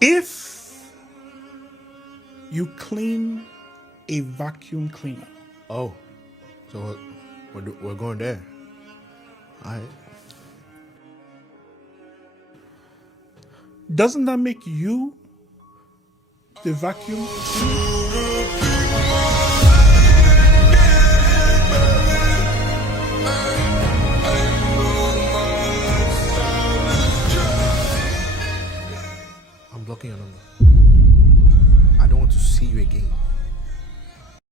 If you clean a vacuum cleaner, Oh, so we're going there. All right. doesn't that make you the vacuum cleaner?